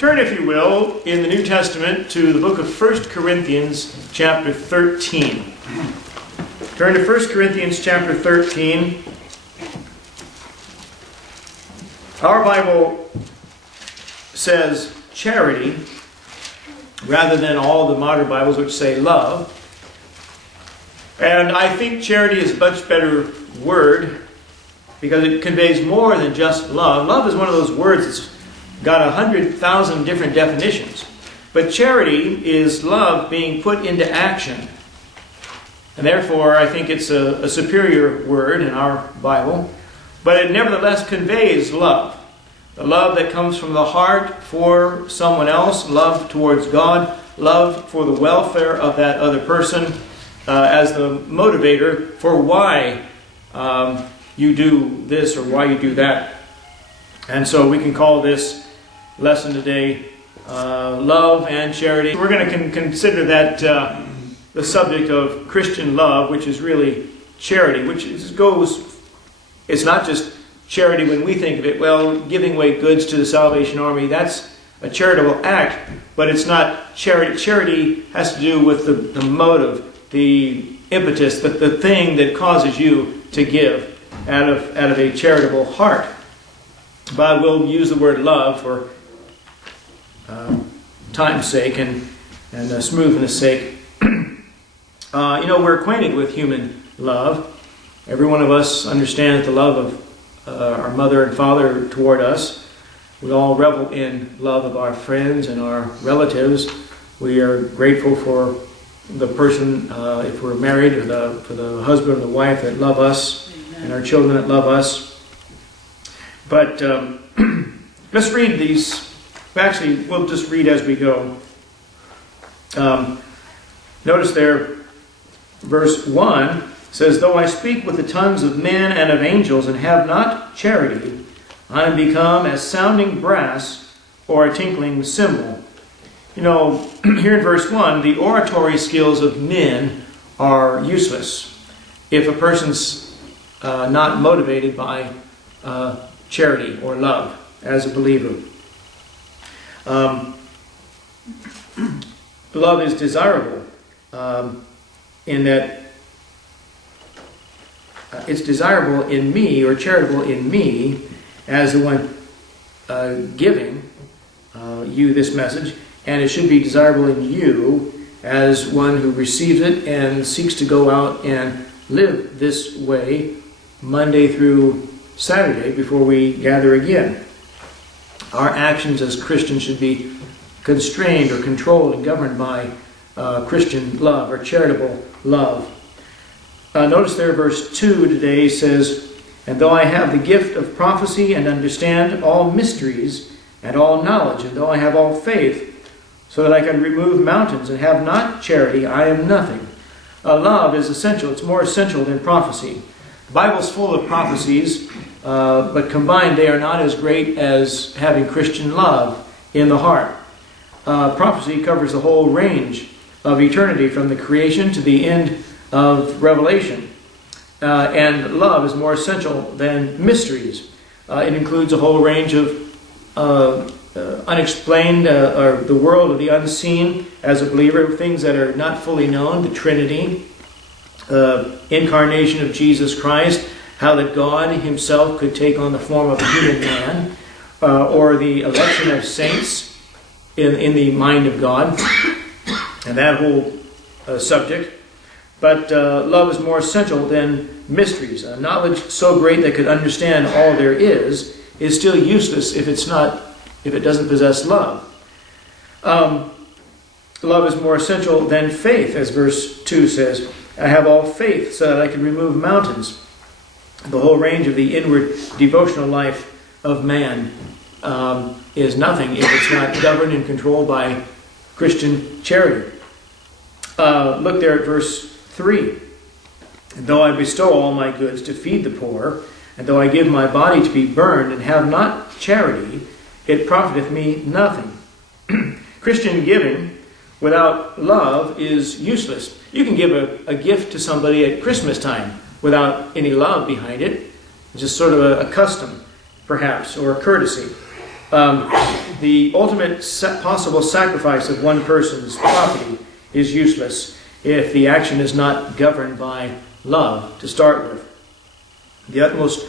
Turn, if you will, in the New Testament to the book of 1 Corinthians chapter 13. Turn to 1 Corinthians chapter 13. Our Bible says charity, rather than all the modern Bibles which say love. And I think charity is a much better word because it conveys more than just love. Love is one of those words that's got 100,000 different definitions. But charity is love being put into action. And therefore, I think it's a superior word in our Bible. But it nevertheless conveys love. The love that comes from the heart for someone else, love towards God, love for the welfare of that other person as the motivator for why you do this or why you do that. And so we can call this lesson today love and charity. We're going to consider that the subject of Christian love, which is really charity, which it's not just charity when we think of it, well, giving away goods to the Salvation Army, that's a charitable act, but it's not charity. Charity has to do with the motive, the impetus, the thing that causes you to give out of a charitable heart. But we'll use the word love for time's sake and smoothness sake. We're acquainted with human love. Every one of us understands the love of our mother and father toward us. We all revel in love of our friends and our relatives. We are grateful for the person, if we're married, or for the husband and the wife that love us. Amen. And our children that love us. But let's read these. Actually, we'll just read as we go. Notice there, verse 1 says, "Though I speak with the tongues of men and of angels and have not charity, I am become as sounding brass or a tinkling cymbal." Here in verse 1, the oratory skills of men are useless if a person's not motivated by charity or love as a believer. Love is desirable in that it's desirable in me, or charitable in me, as the one giving you this message, and it should be desirable in you as one who receives it and seeks to go out and live this way Monday through Saturday before we gather again. Our actions as Christians should be constrained or controlled and governed by Christian love or charitable love. Notice there verse 2 today says, "And though I have the gift of prophecy and understand all mysteries and all knowledge, and though I have all faith, so that I can remove mountains and have not charity, I am nothing." Love is essential. It's more essential than prophecy. The Bible's full of prophecies, but combined they are not as great as having Christian love in the heart. Prophecy covers the whole range of eternity from the creation to the end of Revelation. And love is more essential than mysteries. It includes a whole range of unexplained, or the world of the unseen as a believer, things that are not fully known, the Trinity, incarnation of Jesus Christ, how that God himself could take on the form of a human man, or the election of saints in the mind of God, and that whole subject. But love is more essential than mysteries. Knowledge so great that could understand all there is still useless if it doesn't possess love. Love is more essential than faith, as verse 2 says. "I have all faith so that I can remove mountains." The whole range of the inward devotional life of man is nothing if it's not governed and controlled by Christian charity. Look there at verse 3. "And though I bestow all my goods to feed the poor, and though I give my body to be burned and have not charity, it profiteth me nothing." Christian giving without love is useless. You can give a gift to somebody at Christmas time without any love behind it. It's just sort of a custom, perhaps, or a courtesy. The ultimate possible sacrifice of one person's property is useless if the action is not governed by love to start with. The utmost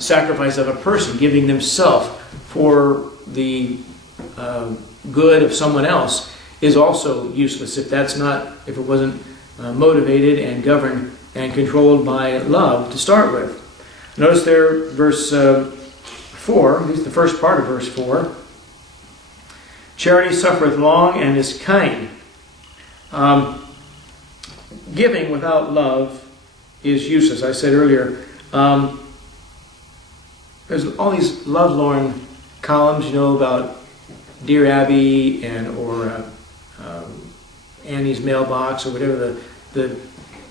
sacrifice of a person, giving themselves for the good of someone else, is also useless if it wasn't motivated and governed and controlled by love to start with. Notice there, verse 4, at least the first part of verse 4. Charity suffereth long and is kind. Giving without love is useless. I said earlier, there's all these lovelorn columns, about Dear Abby or Annie's mailbox, or whatever the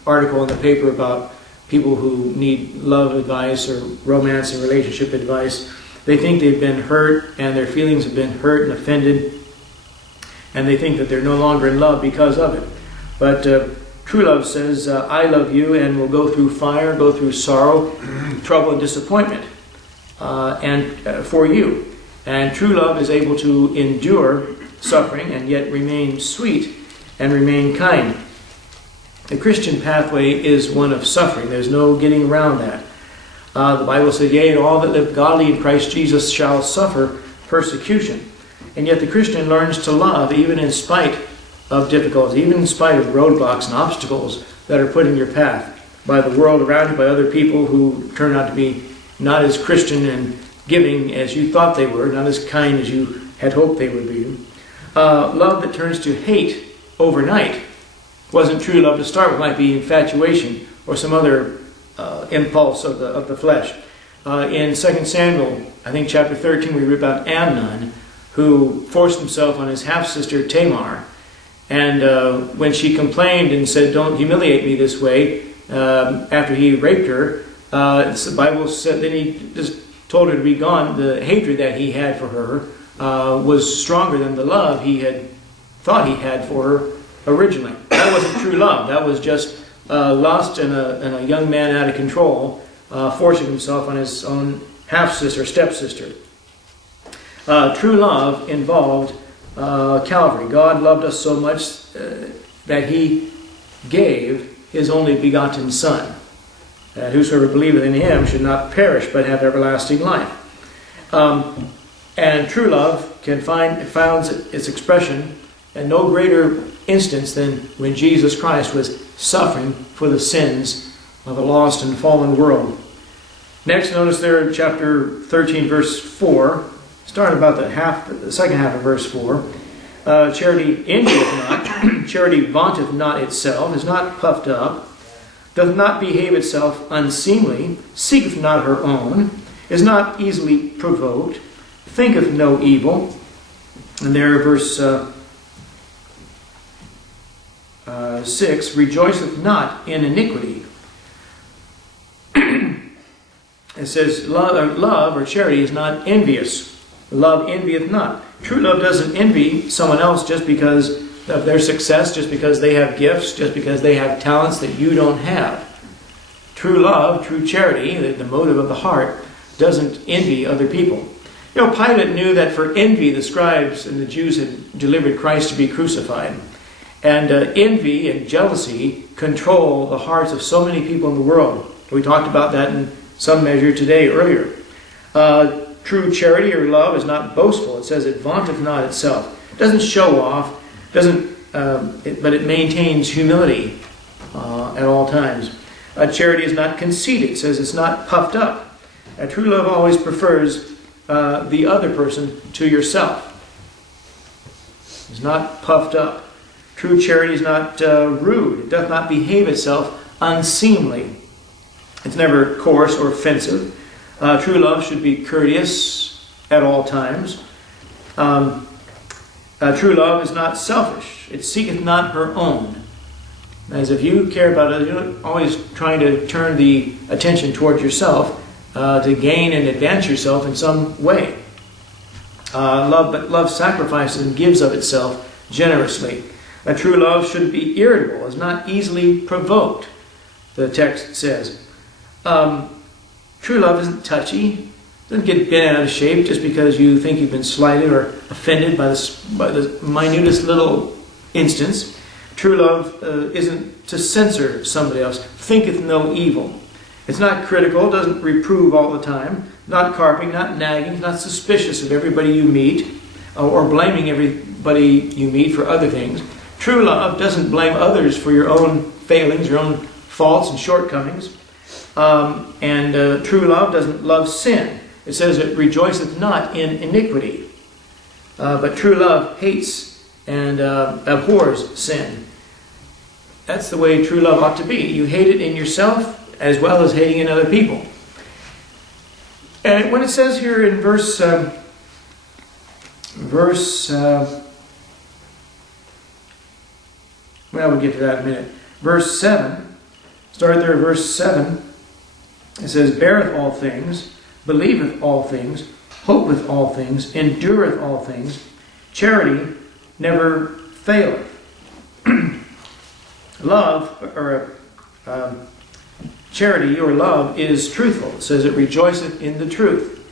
article in the paper about people who need love advice or romance and relationship advice. They think they've been hurt and their feelings have been hurt and offended, and they think that they're no longer in love because of it. But true love says, I love you and will go through fire, go through sorrow, trouble and disappointment for you. And true love is able to endure suffering and yet remain sweet and remain kind. The Christian pathway is one of suffering. There's no getting around that. The Bible says, yea, and all that live godly in Christ Jesus shall suffer persecution. And yet the Christian learns to love even in spite of difficulties, even in spite of roadblocks and obstacles that are put in your path by the world around you, by other people who turn out to be not as Christian and giving as you thought they were, not as kind as you had hoped they would be. Love that turns to hate overnight wasn't true love to start with. It might be infatuation or some other impulse of the flesh. In 2 Samuel, I think chapter 13, we read about Amnon, who forced himself on his half-sister Tamar. And when she complained and said, don't humiliate me this way, after he raped her, the Bible said, then he just told her to be gone. The hatred that he had for her was stronger than the love he had thought he had for her originally. That wasn't true love. That was just lust and a young man out of control, forcing himself on his own half-sister, stepsister. True love involved Calvary. God loved us so much that He gave His only begotten Son, that whosoever believeth in Him should not perish but have everlasting life. And true love finds its expression in no greater instance than when Jesus Christ was suffering for the sins of a lost and fallen world. Next, notice there in chapter 13, verse 4, start about the second half of verse 4. Charity envieth not, charity vaunteth not itself, is not puffed up, doth not behave itself unseemly, seeketh not her own, is not easily provoked, thinketh no evil. And there, verse 6, rejoiceth not in iniquity. It says love or charity is not envious. Love envieth not. True love doesn't envy someone else just because of their success, just because they have gifts, just because they have talents that you don't have. True love, true charity, the motive of the heart, doesn't envy other people. Pilate knew that for envy the scribes and the Jews had delivered Christ to be crucified. And envy and jealousy control the hearts of so many people in the world. We talked about that in some measure today earlier. True charity or love is not boastful. It says it vaunteth not itself. It doesn't show off, but it maintains humility at all times. Charity is not conceited. It says it's not puffed up. True love always prefers the other person to yourself. It's not puffed up. True charity is not rude. It doth not behave itself unseemly. It's never coarse or offensive. True love should be courteous at all times. True love is not selfish. It seeketh not her own. As if you care about others, you're not always trying to turn the attention towards yourself to gain and advance yourself in some way. Love sacrifices and gives of itself generously. A true love shouldn't be irritable, is not easily provoked, the text says. True love isn't touchy, Doesn't get bent out of shape just because you think you've been slighted or offended by the minutest little instance. True love isn't to censor somebody else. Thinketh no evil. It's not critical, doesn't reprove all the time, not carping, not nagging, not suspicious of everybody you meet, or blaming everybody you meet for other things. True love doesn't blame others for your own failings, your own faults and shortcomings. And true love doesn't love sin. It says it rejoiceth not in iniquity. But true love hates and abhors sin. That's the way true love ought to be. You hate it in yourself as well as hating in other people. And when it says here in well, we'll get to that in a minute. Verse 7, start there at verse 7. It says, beareth all things, believeth all things, hopeth all things, endureth all things. Charity never faileth. Charity or love is truthful. It says it rejoiceth in the truth.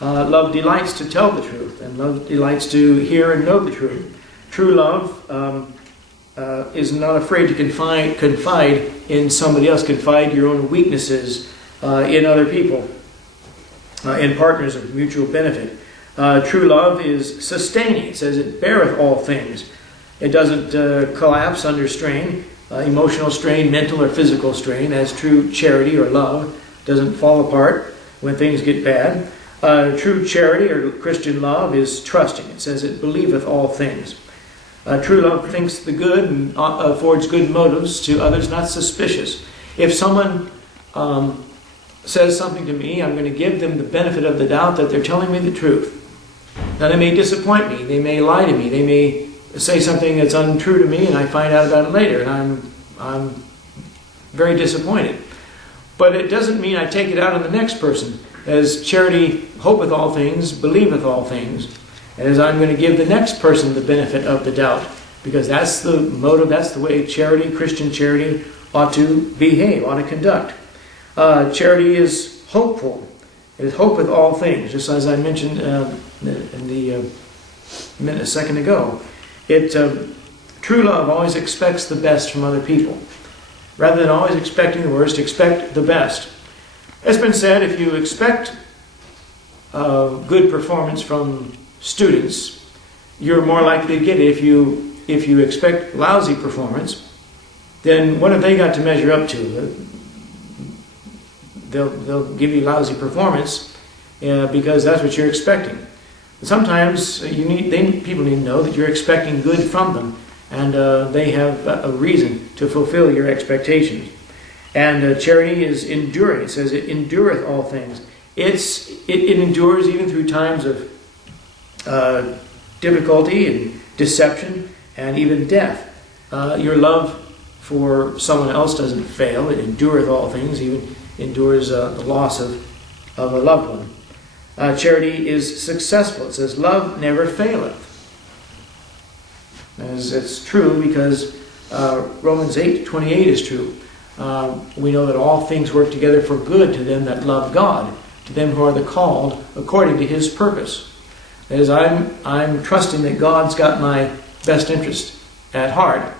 Love delights to tell the truth, and love delights to hear and know the truth. True love is not afraid to confide in somebody else, confide your own weaknesses in other people, in partners of mutual benefit. True love is sustaining. It says it beareth all things. It doesn't collapse under strain, emotional strain, mental or physical strain, as true charity or love doesn't fall apart when things get bad. True charity or Christian love is trusting. It says it believeth all things. True love thinks the good and affords good motives to others, not suspicious. If someone says something to me, I'm going to give them the benefit of the doubt that they're telling me the truth. Now, they may disappoint me. They may lie to me. They may say something that's untrue to me, and I find out about it later, and I'm very disappointed. But it doesn't mean I take it out on the next person. As charity hopeth all things, believeth all things. And as I'm going to give the next person the benefit of the doubt, because that's the motive, that's the way charity, Christian charity, ought to behave, ought to conduct. Charity is hopeful. It hopeth all things, just as I mentioned a second ago. True love always expects the best from other people. Rather than always expecting the worst, expect the best. It's been said, if you expect good performance from students, you're more likely to get it. If you expect lousy performance, then what have they got to measure up to? They'll give you lousy performance because that's what you're expecting. Sometimes people need to know that you're expecting good from them, and they have a reason to fulfill your expectations. And charity is enduring. It says it endureth all things. It endures even through times of difficulty and deception and even death. Your love for someone else doesn't fail. It endureth all things, even endures the loss of a loved one. Charity is successful. It says, love never faileth. As it's true because Romans 8:28 is true. We know that all things work together for good to them that love God, to them who are the called according to His purpose. That is, I'm trusting that God's got my best interest at heart.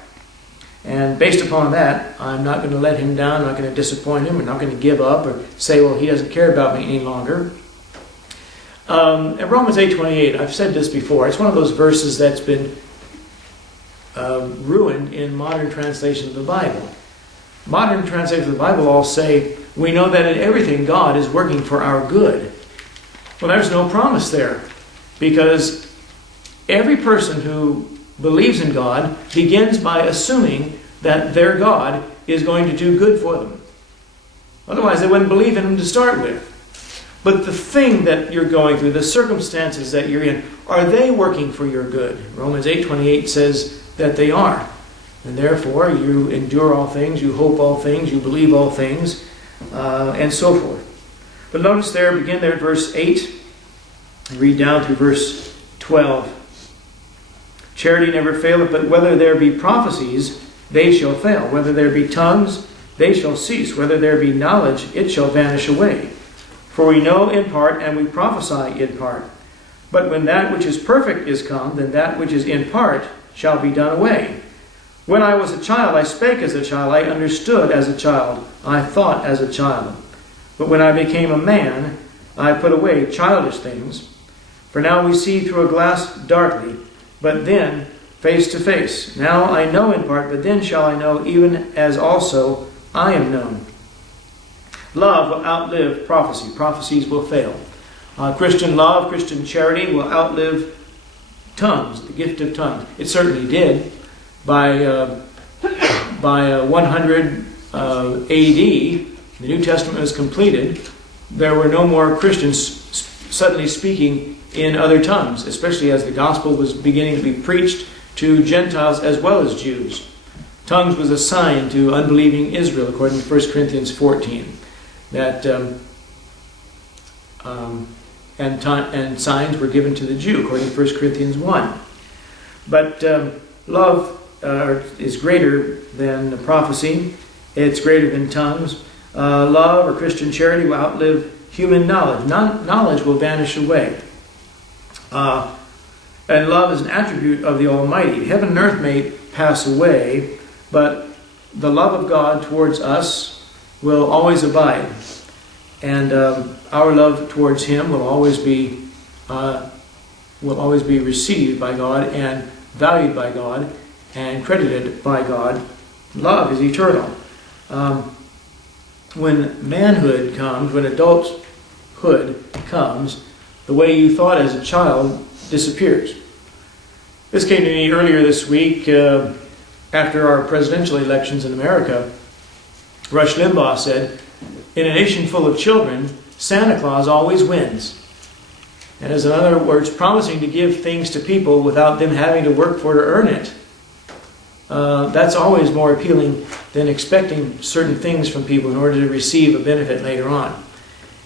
And based upon that, I'm not going to let Him down, I'm not going to disappoint Him, I'm not going to give up or say, well, He doesn't care about me any longer. In Romans 8:28, I've said this before, it's one of those verses that's been ruined in modern translations of the Bible. Modern translations of the Bible all say, we know that in everything God is working for our good. Well, there's no promise there, because every person who believes in God begins by assuming that their God is going to do good for them. Otherwise, they wouldn't believe in Him to start with. But the thing that you're going through, the circumstances that you're in, are they working for your good? Romans 8:28 says that they are. And therefore, you endure all things, you hope all things, you believe all things, and so forth. But notice there, begin there at verse 8, and read down through verse 12. Charity never faileth, but whether there be prophecies, they shall fail. Whether there be tongues, they shall cease. Whether there be knowledge, it shall vanish away. For we know in part, and we prophesy in part. But when that which is perfect is come, then that which is in part shall be done away. When I was a child, I spake as a child, I understood as a child, I thought as a child. But when I became a man, I put away childish things. For now we see through a glass darkly, but then face to face. Now I know in part, but then shall I know, even as also I am known. Love will outlive prophecy. Prophecies will fail. Christian love, Christian charity will outlive tongues, the gift of tongues. It certainly did. By 100 AD, the New Testament was completed. There were no more Christians suddenly speaking in other tongues, especially as the gospel was beginning to be preached to Gentiles as well as Jews. Tongues was a sign to unbelieving Israel, according to 1 Corinthians 14. And signs were given to the Jew, according to 1 Corinthians 1. But love is greater than prophecy. It's greater than tongues. Love or Christian charity will outlive human knowledge. Knowledge will vanish away. And love is an attribute of the Almighty. Heaven and earth may pass away, but the love of God towards us will always abide. And our love towards Him will always be received by God and valued by God and credited by God. Love is eternal. When manhood comes, when adulthood comes, the way you thought as a child disappears. This came to me earlier this week after our presidential elections in America. Rush Limbaugh said, "In a nation full of children, Santa Claus always wins." And as in other words, promising to give things to people without them having to work for to earn it. That's always more appealing than expecting certain things from people in order to receive a benefit later on.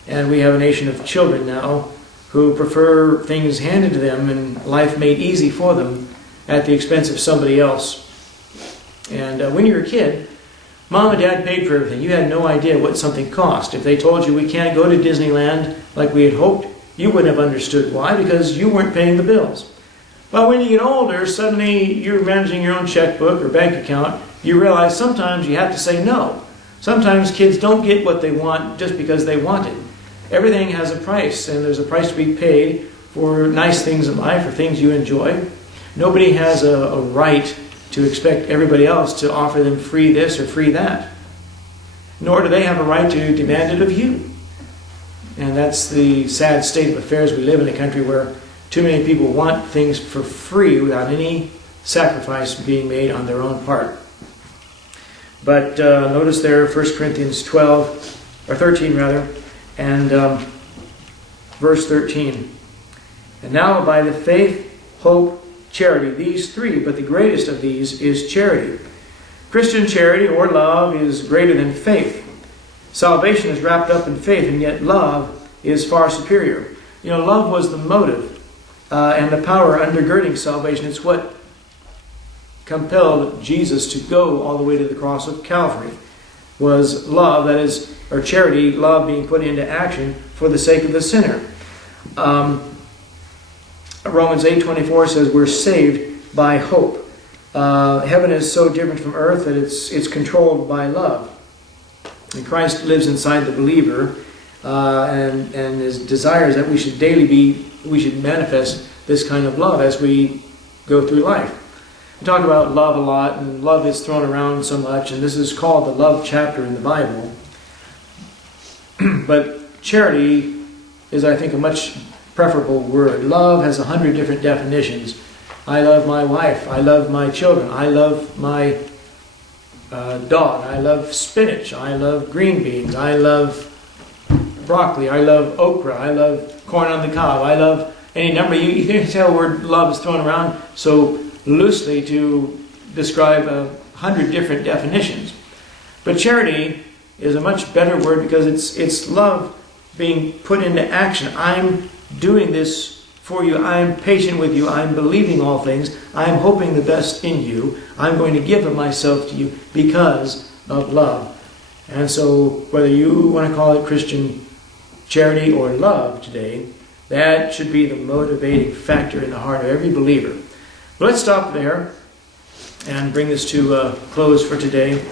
And we have a nation of children now who prefer things handed to them and life made easy for them at the expense of somebody else. And when you were a kid, Mom and Dad paid for everything. You had no idea what something cost. If they told you we can't go to Disneyland like we had hoped, you wouldn't have understood why, because you weren't paying the bills. But when you get older, suddenly you're managing your own checkbook or bank account. You realize sometimes you have to say no. Sometimes kids don't get what they want just because they want it. Everything has a price, and there's a price to be paid for nice things in life, or things you enjoy. Nobody has a right to expect everybody else to offer them free this or free that. Nor do they have a right to demand it of you. And that's the sad state of affairs. We live in a country where too many people want things for free without any sacrifice being made on their own part. But notice there 1 Corinthians 13 and verse 13. And now by the faith, hope, charity, these three, but the greatest of these is charity. Christian charity or love is greater than faith. Salvation is wrapped up in faith, and yet love is far superior. You know, love was the motive and the power undergirding salvation. It's what compelled Jesus to go all the way to the cross of Calvary. Was love, that is, or charity, love being put into action for the sake of the sinner. Romans 8:24 says we're saved by hope. Heaven is so different from earth that it's controlled by love. And Christ lives inside the believer, and his desire is that we should manifest this kind of love as we go through life. We talk about love a lot, and love is thrown around so much, and this is called the love chapter in the Bible. But charity is, I think, a much preferable word. Love has 100 different definitions. I love my wife. I love my children. I love my dog. I love spinach. I love green beans. I love broccoli. I love okra. I love corn on the cob. I love any number. You can tell the word love is thrown around so loosely to describe 100 different definitions. But charity is a much better word because it's love being put into action. I'm doing this for you. I'm patient with you. I'm believing all things. I'm hoping the best in you. I'm going to give of myself to you because of love. And so whether you want to call it Christian charity or love today, that should be the motivating factor in the heart of every believer. But let's stop there and bring this to a close for today.